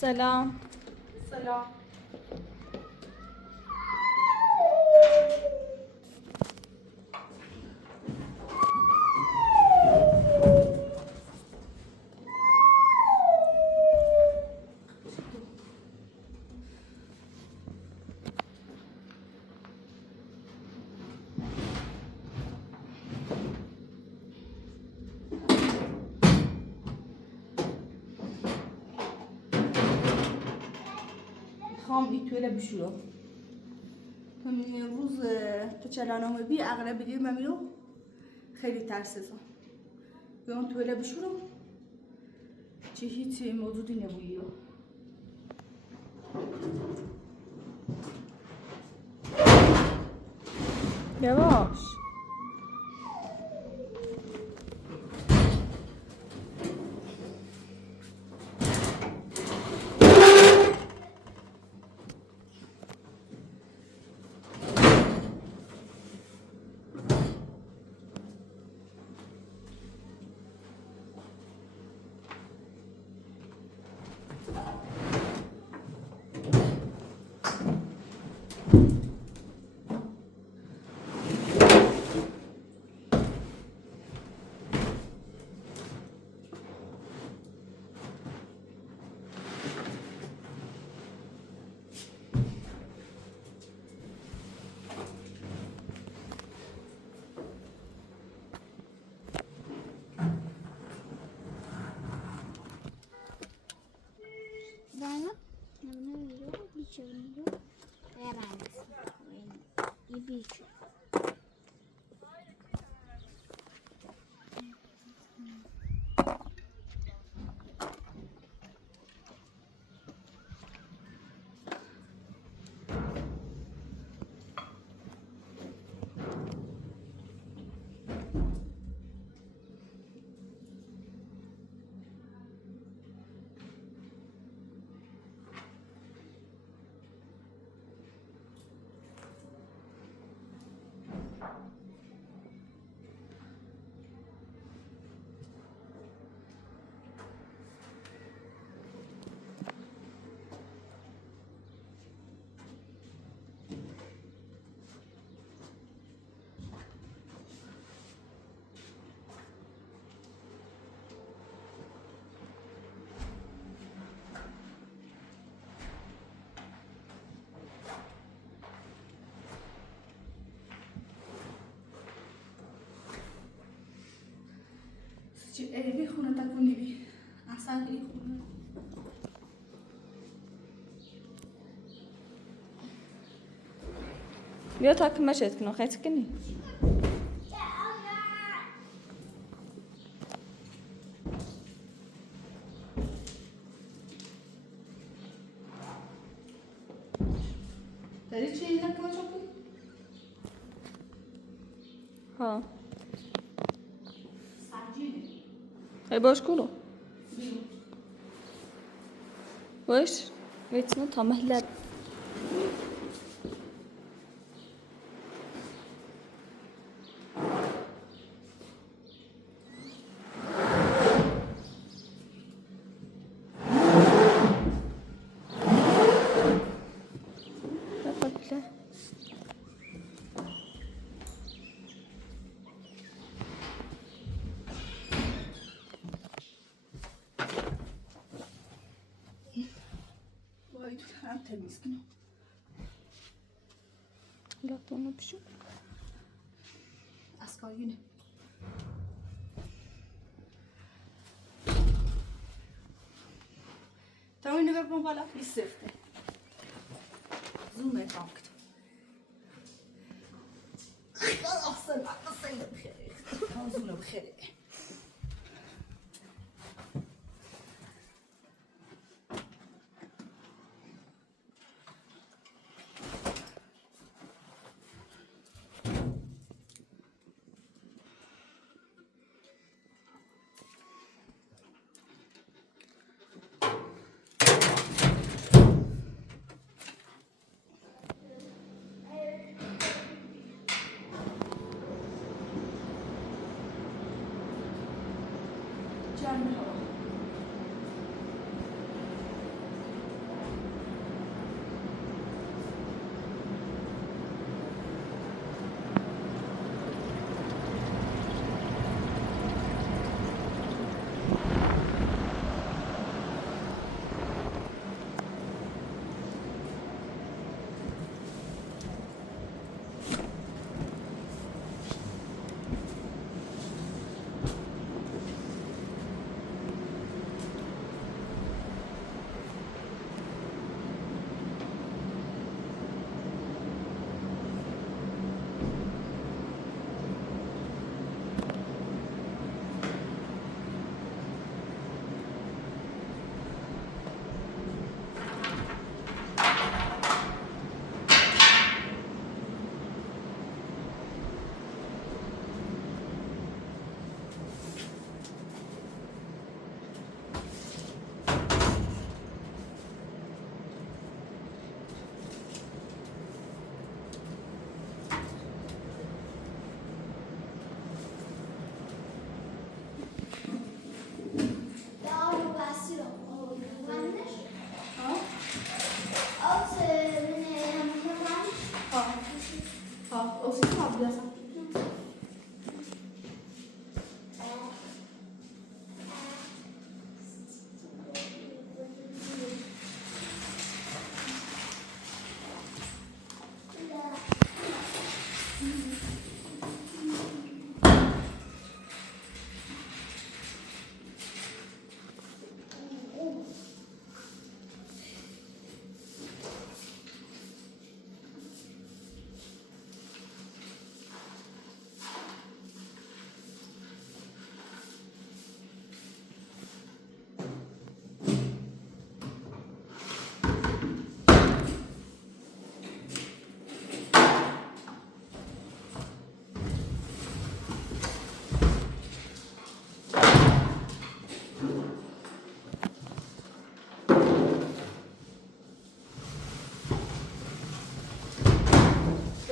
سلام. سلام. خام ایتوله بشورو همین روز تو چلانامه بی اغلب دیگه ممیلو خیلی ترسیزم بیان توله بشورو چه هیچ موجودی نبوییو یواش. Dana, não eu bicho era e bicho. چه ایوی خونه تکونی بی اصلا ای خونه بیا تا که مشت کنم خیلی کنی. داری چه اینا کنه چون ها. سنجیده هی باش کلو. باش. ویتنو تا مهلت. باید هم تمیز کنم لا تو نبشو. اسکاینه تا اینو ببرم بالا بیسفته زوم اتاکت احسن احسن بخير زوم بخير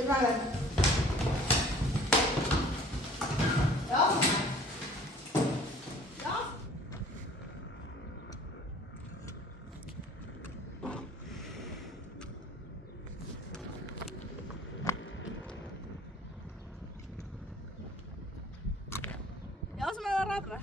إبراهيم يا اسمع الرابرة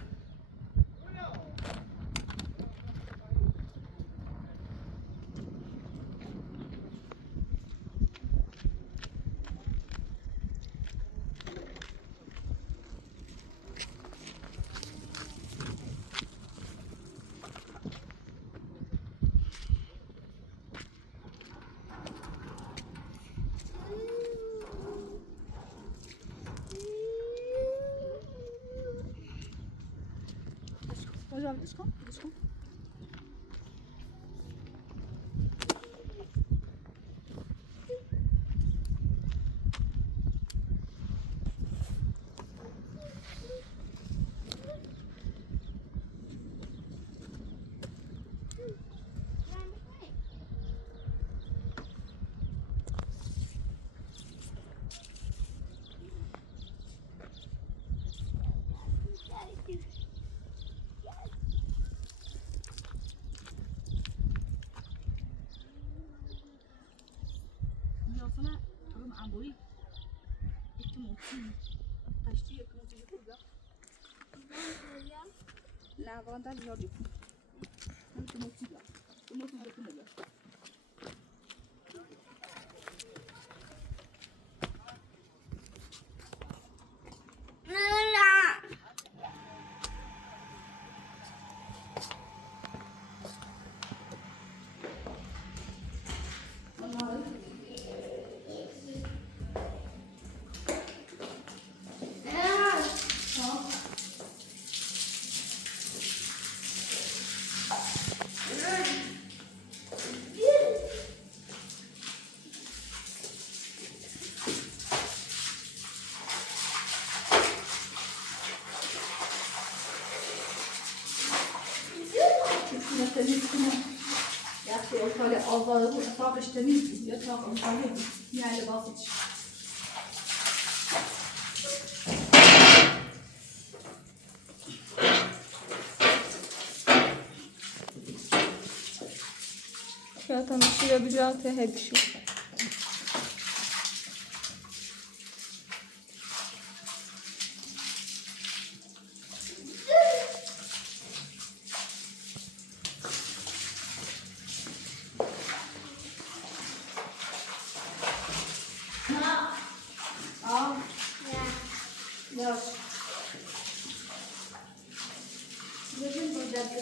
Hocam disco. Sana oğlum amboy iki motiv taştı iki motiv burada. La avantage yok. İki motiv var. İki motiv yok. Yaxshi, o'rtali avvalo uzoq ishlamaysiz, yotoq o'rtali mayli bosich. Zaten şuraya bir rahat hep şu. Yosh. Nechun bo'lyapti?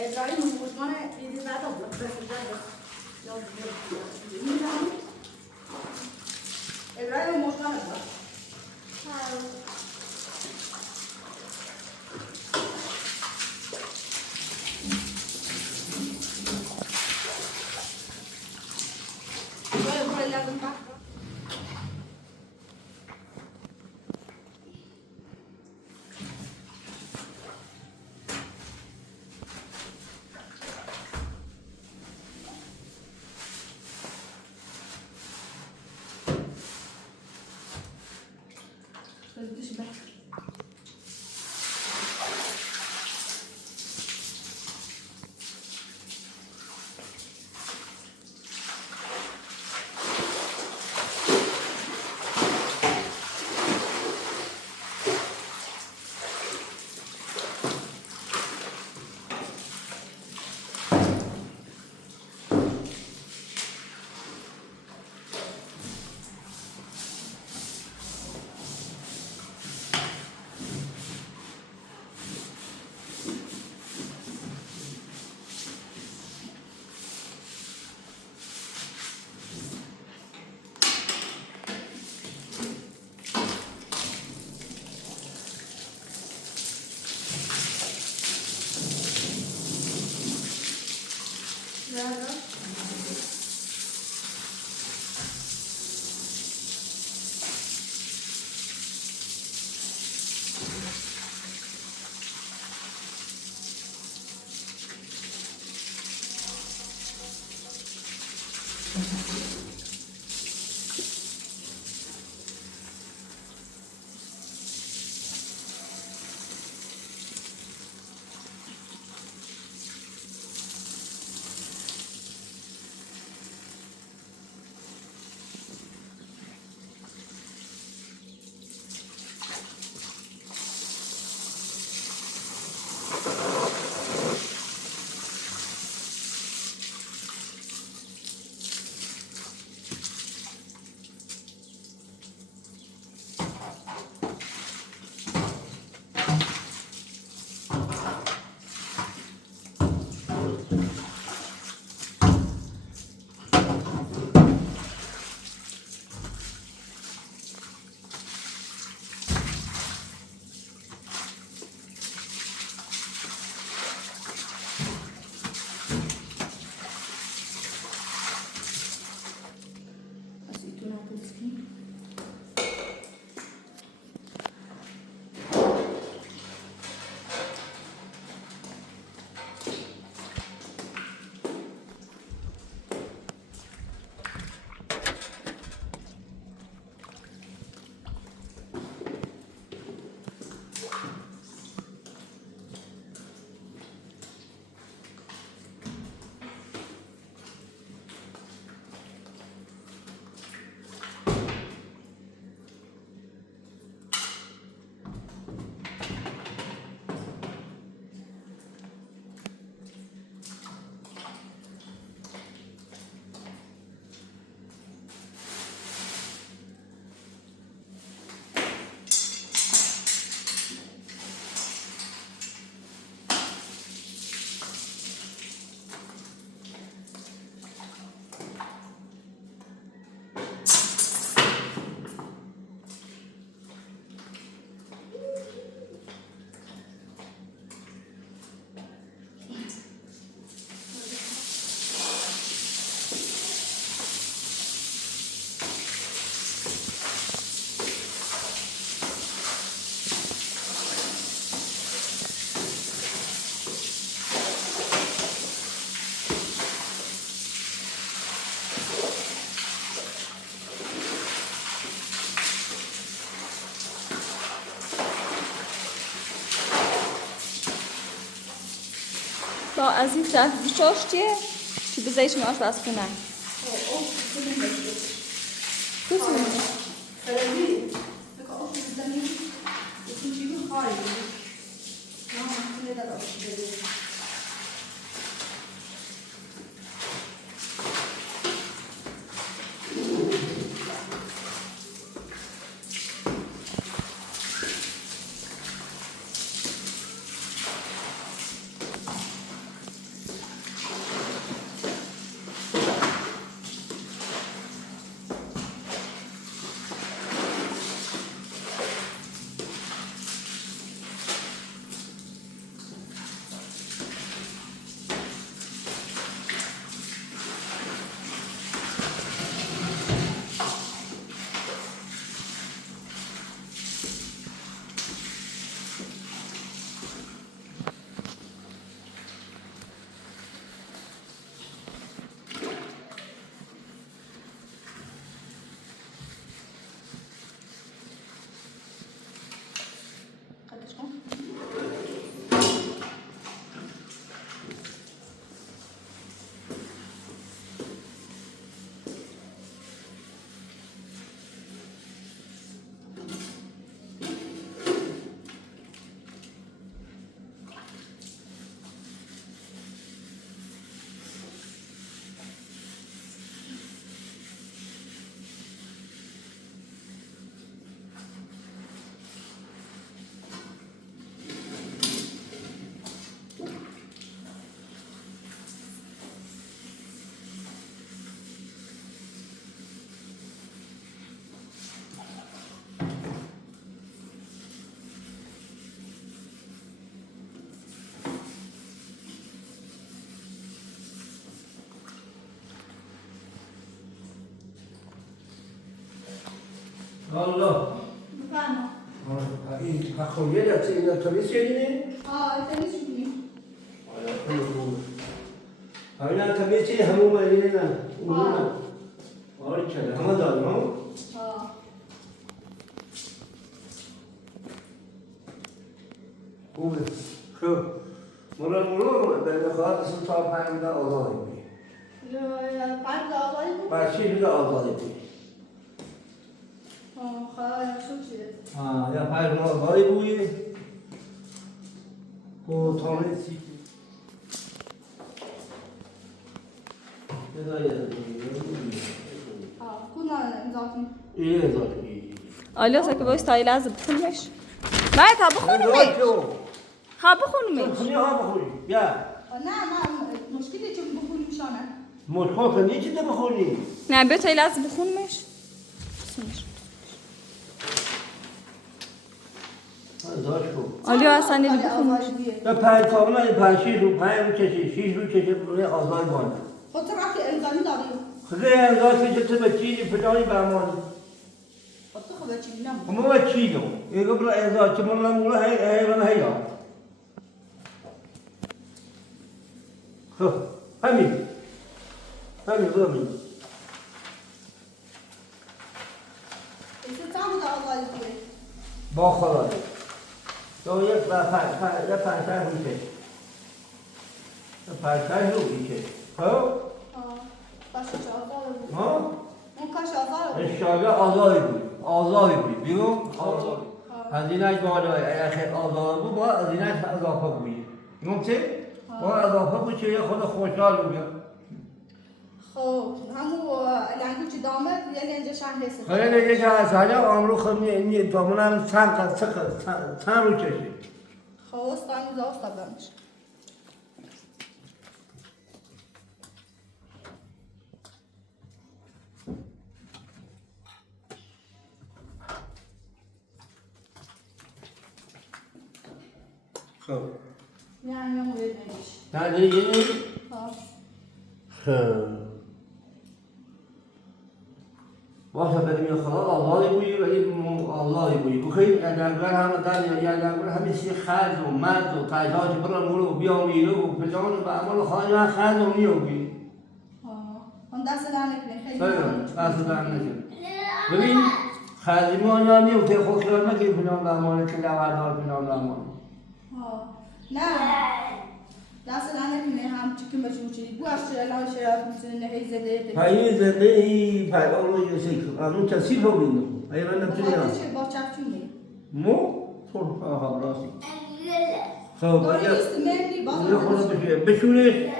İbrahim uzmanı yedizade oldu. İbrahim uzmanı da. Böyle lazım bak. تا از این طرف بیچاش چیه؟ چی بزایش می آشپز کنن کس میمونه خیلی بکا آش بزنی بسون چی بخوایی نه خیلی داد آش بزنی الله بفرما این خویه دسته این تمیز شدینه؟ تمیز شدیم اینا تمیز چی همون اینه نه اون نه آره چه همه داریم ها خوبه خب مرور به خاطر سلطان پیامبر آزادی بی قرد آقایی بود؟ بچه بی آزادی بی خواهی شو چیه؟ یا پیامبر آزادی بوی و تانه سی کنا امضا کن ایه ازادی آلیا که باید تایی لازم بخونمش باید ها بخونمش ها بخونمش خونی ها بخونی بیا نه من مشکلی چون بخونی میشانه مشکل کنی چی ده بخونی نه بیا تایی لازم بخونمش بخونمش ازاش کن آلیا اصلا نمی بخونمش یا پنج کاملا پنج شیش رو پنج رو کشی شیش رو کشی برای آزاد بانه خود تو رفتی امضایی داریم خیلی امضا که تو به چیزی پدانی برمانی خود تو خدا چی نمون اما به چی دو ایگه برای امضا که من نمونه هیوان هیا خب همین همین ایسه چند بود آقایی بوده؟ با خدای تو یک پنج رو کشی پنج رو کشی خب باشه چه آزاده بود ها اون کاش آزاده بود انشاءالله آزادی بود بیگم آزادی هزینهش بالای اگر خیلی آزاد بود باید هزینهش اضافه بودی میگم چه؟ باید اضافه بود که یه خود خوشحال بود خب همون لنگو چی دامد یعنی اینجا شهر هست خیلی دیگه که از حالا آمرو خمی دامنم چند رو کشید خب استانی دا استادمش خب یعنی همون بیدنش نه دیگه خب باشه بریم یه خدا آزادی بودی و این آزادی بودی بخیر ادرگر همه در یا ادرگر همیشه خرج و مرد و تجهاز برای مولو و بیامیره و پجان و به عمل خواهی من خرج و میوگی اون دست در نکنه خیلی دست در نکنه ببین خرجی ما یا میوگه خود خیال نکنی پجان درمانه که لوردار پجان درمانه نه دست نکنه هم چیکم بچه چی بو افشار الله شرف میتونه هی زده پایی زده ای پیام رو یوسی کن اما کسی فهمیدم ای من نمیتونم چه با چفتونه مو تو ها راستی خب داری یا است منی یا خدا بشوره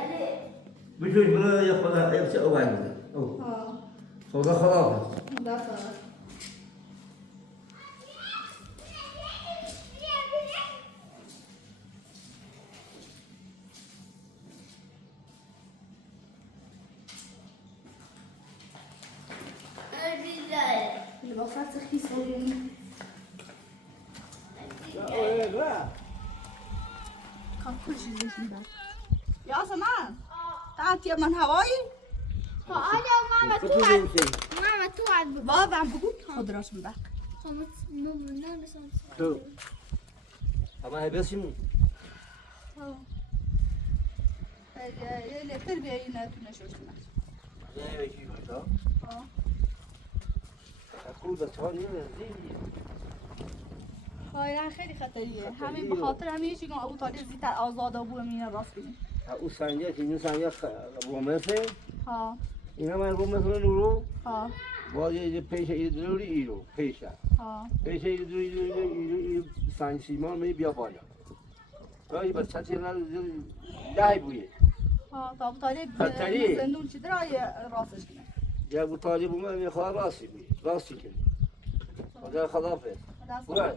بشوره برای یا خدا یک چه اوان او ها خدا خلاص دفعه لباسات خیسون کافر چیزی بر یا زمان تعطی من هوایی حالا ماما تو عاد بگو بابا بگو خود راست ببر خب نه مثلا تو اما هبسیم تربیه اینا تو نشوشتم نه یکی بود ها اقول بس هانی زیادی خیلی خیلی خطریه همین به خاطر همین چیزی که ابو طالب زیادتر آزاد بود مینا راست بگیم او سنجه که این سنجه رومسه ها اینا من رومسه نورو ها باید پیش ایدروری ایرو پیشه ها پیش ایدروری سنج سیمان می بیا بالا رای بس چتی نه دای بویه ها تا ابو طالب خطریه. زندون چی درای راستش کنه یا ابو طالب اومد میخواد راستی بوی راستی کنی خدا خدافظ برای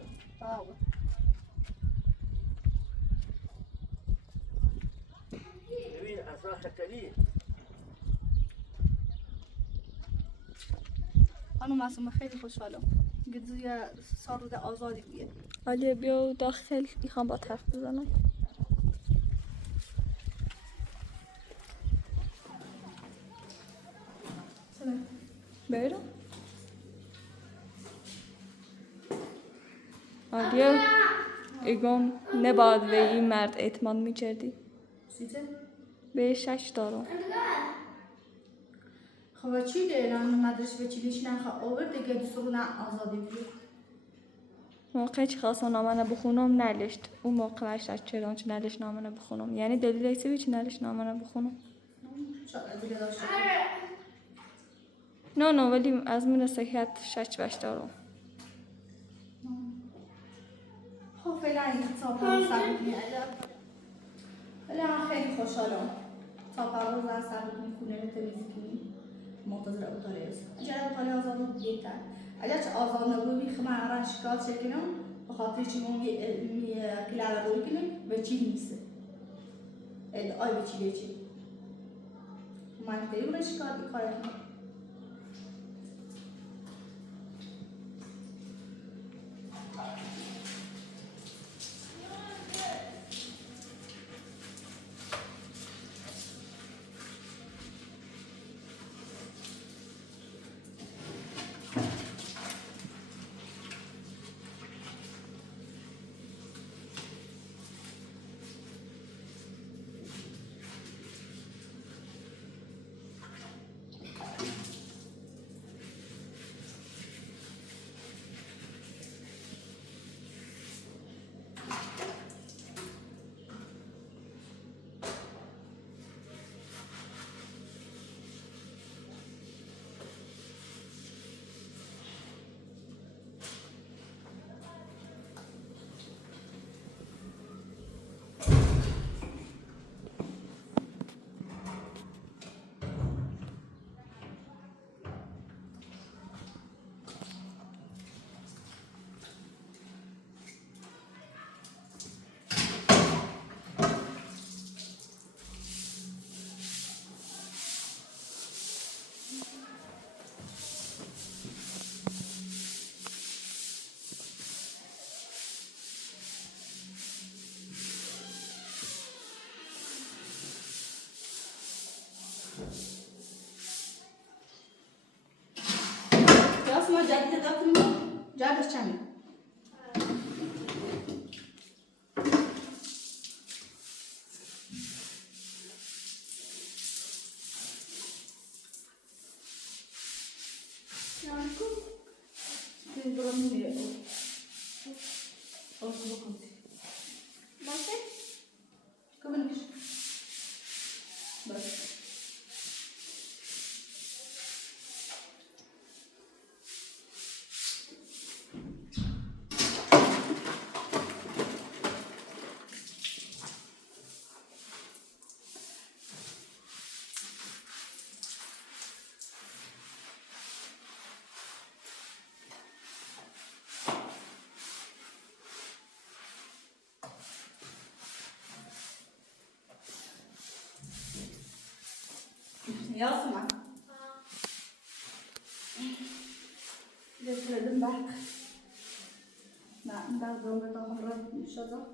ببین اصلا خطریه خانم معصومه خیلی خوشحالم گدوی سارود آزادی بیه علی بیا داخل میخوام با حرف بزنم برو علی ایگم نباید به این مرد اعتماد میکردی سیته؟ به شش دارم خب چی دیران مدرسه به چیلیش نخواه آورد دیگه دوستون آزادی بیه موقعی که خواستم نامه بخونم نلشت اون موقع از چرا چه نلشت نامه بخونم یعنی دلیل ایسی چه نلشت نامه بخونم شاید دیگه داشته نه ولی از من صحت شش بش دارم خب فعلا این تا پروز ثبت میاد ولی من خیلی خوشحالم تا پروز از ثبت میکنه تمیزی کنی منتظر اتاله است اگر اتاله آزاد بود بهتر اگر چه آزاد نبود بیخ من را شکایت شکنم به خاطر چی می کلاه دوری کنیم به چی نیست ادعای به چی من دیگه شکایت میکنم Yasma. Getirelim bak. Ben doğum etapımda şaza.